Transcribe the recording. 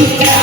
Yeah.